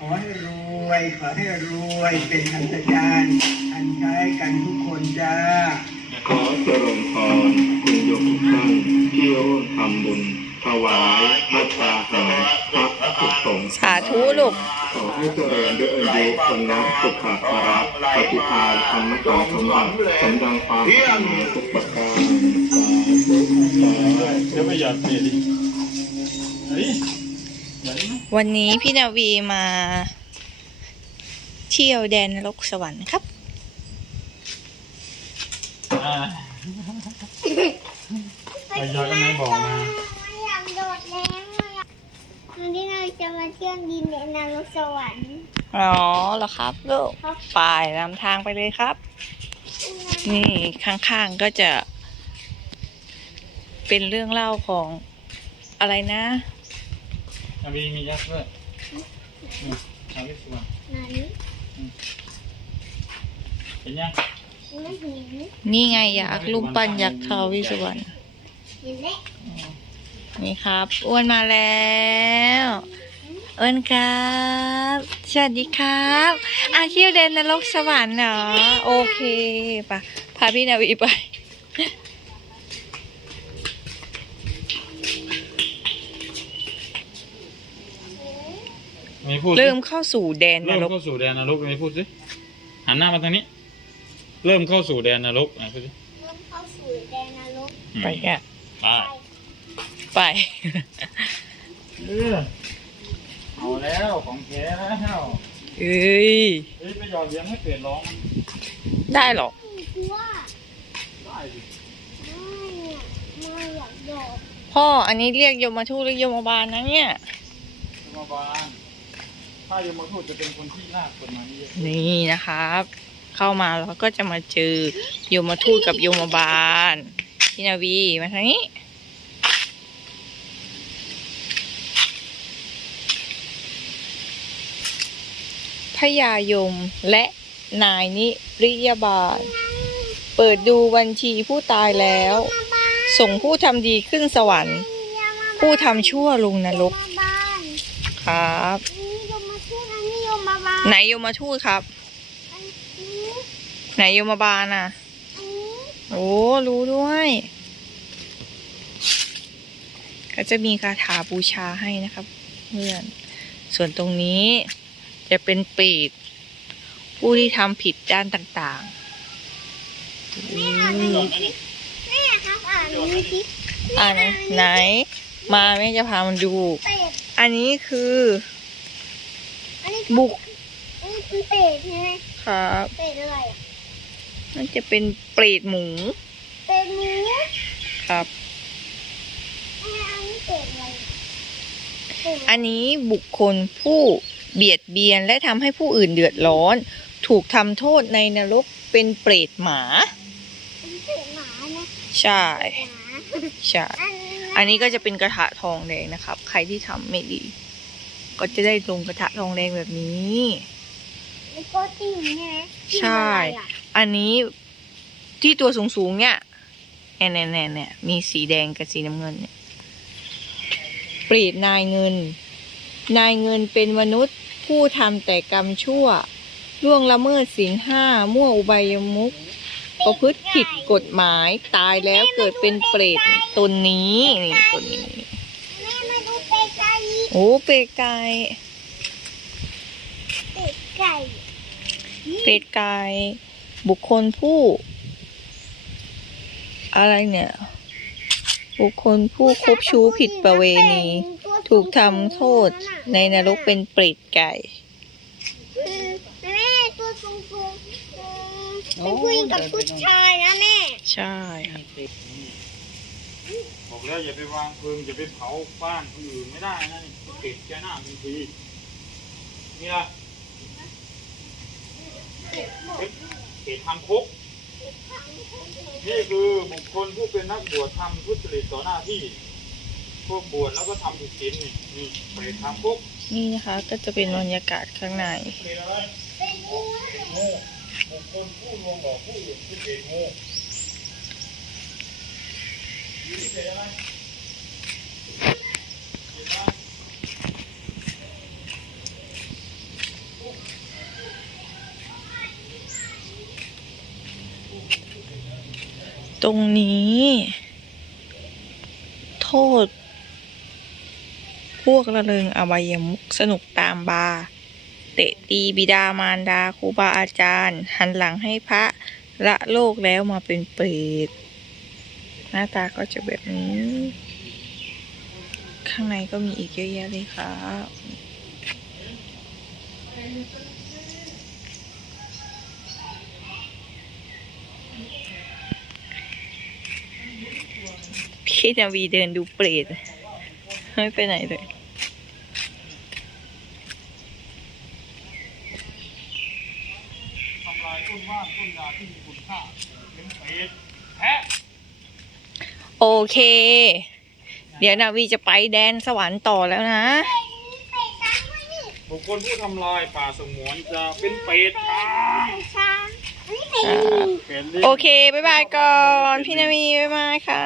ขอให้รวย ขอให้รวยเป็นอันตรานอันใช้กันทุกคนจ้า ขอเจริญพรคุณโยมทุกท่านที่ร่วมทำบุญถวายพระตาหารพระภิกษุสงฆ์สาธุลูก ขอให้เจริญด้วยอายุคนละสุขภาระปฏิภาณธรรมกาสมบัติสมดังความปรารถนาทุกประการเดี๋ยวไปหยอดเปลี่ยนดิเฮ้ย วันนี้พี่นาวีมา เที่ยวแดนนรกสวรรค์ครับอ่าไปหยอดกันไหนบอกมาอยากโดดแล้วอะวันนี้เราจะมาเที่ยวดินแดนนรกสวรรค์ อ๋อเหรอครับลูกไปนำทางไปเลยครับ นี่ข้างๆก็จะ เป็นเรื่องเล่าของอะไรนะ อาวีมียักษ์ด้วยนี่อาวิสวรรณไหนเห็นยังไม่เห็นนี่ไงอยากลุงปั้นยักษ์ทาวิสวรรณเห็นแล้วนี่ครับอ้วนมาแล้วอ้วนครับสวัสดีครับอาเที่ยวแดนนรกสวรรค์เหรอโอเคปะพาพี่นาวีไป มีพูดสิเริ่มเข้าสู่แดนนเริ่มรกเข้าสู่แดนนรกมีพูดสิหันหน้ามาทางนี้ เริ่มเข้าสู่แดนนรกไหนพูดสิเริ่มเข้าสู่แดนนรกอืมไปอะไปไป เออเอาแล้วของแท้แล้วเอ้ย เฮ้ยไปหยอดเหรียญให้เปลี่ยนร้องมันได้หรอกไม่กลัวได้สิไม่อะไม่อยากโดดพ่ออันนี้เรียกยมทูตหรือยมบาลนะเนี่ยยมบาล ถ้ายมทูตจะเป็นคนที่น่ากฎหมายเยอะนี่นะครับ เข้ามาแล้วก็จะมาเจอยมทูตกับยมบาลพี่นาวีมาทางนี้พญายมและนายนิริยบาล เปิดดูบัญชีผู้ตายแล้ว ส่งผู้ทำดีขึ้นสวรรค์ ผู้ทำชั่วลงนรกครับ บ้านไหนยมทูตครับ อันนี้ไหนยมบาลน่ะ อันนี้โอ้รู้ด้วยก็จะมีคาถาบูชาให้นะครับเพื่อน ส่วนตรงนี้จะเป็นปีดผู้ที่ทำผิดด้านต่างๆอืมแม่ครับอ่านนี้สิอ่านะไหน มาแม่จะพามันดู เป็ดอันนี้คือ อันนี้คือบุกอันนี้ คือเป็ดใช่ไหมครับเป็ดอะไรอะมันจะเป็นเปรตหมู เป็ดหมูครับอันนี้เป็ดอะไรเป็ดอะไรอันนี้บุคคลผู้เบียดเบียนและทำให้ผู้อื่นเดือดร้อน ถูกทำโทษในนรกเป็นเปรตหมาอันนี้เป็ดหมานะใช่หมาใช่อันนี้อันนี้ก็จะเป็นกระทะทองแดงนะครับ ใครที่ทำไม่ดี ก็จะได้ลงกระทะทองแดงแบบนี้ แล้วก็ติ่งใช่ไหมใช่ติ่งอะไรอะอันนี้ที่ตัวสูงๆเนี่ยเนี่ยเนี่ยเนี่ยเนี่ยมีสีแดงกับสีน้ำเงินเนี่ยเปรตนายเงิน นายเงินเป็นมนุษย์ผู้ทำแต่กรรมชั่ว ล่วงละเมิดศีลห้ามั่วอุบายมุขประพฤติผิดกฎหมายตายแล้วเกิดเป็นเปรตตนนี้นี่ตนนี้แม่มาดูเป็ดไก่โอ้เปรตไก่เป็ดไก่ เปรตไก่บุคคลผู้ อะไรเนี่ย บุคคลผู้คบชู้ผิดประเวณี ถูกทำโทษในนรกเป็นเปรตไก่คือแม่ตัวสูงสูงๆเป็นผู้หญิงกับผู้ชายนะแม่ ใช่ครับบอกแล้วอย่าไปวางเพลิงอย่าไปเผาบ้านคนอื่นไม่ได้นะนี่ติดแกหน้าทันทีนี่ละ เขตทางคุก นี่คือบุคคลผู้เป็นนักบวชทำทุจริตต่อหน้าที่ พวกบวชแล้วก็ทำผิดศีลนี่นี่เปรตทางคุกนี่นะคะก็จะเป็นบรรยากาศข้างในเปรตอะไรเป็นงูบุคคลผู้ลวงหลอกผู้อื่นคือเปรตงูนี่เปรตอะไรเปรตอะไร ตรงนี้ โทษ พวกละเลงอบายมุกสนุกตามบาร์เตะตีบิดามารดาครูบาอาจารย์ หันหลังให้พระละโลกแล้วมาเป็นเปรตหน้าตาก็จะแบบนี้ ข้างในก็มีอีกเยอะแยะเลยครั พี่นาวีเดินดูเปรตไม่ไปไหนเลยทำลายต้นว่านต้นยาที่มีคุณค่าเป็นเปรตแพะโอเค เดี๋ยวนาวีจะไปแดนสวรรค์ต่อแล้วนะ บุคคลผู้ทำลายป่าสงวนจะเป็นเปรตค่ะช้างอันนี้เป็นเปรตลิงโอเค บ๊ายบายก่อน พี่นาวีบ๊ายบายค่ะ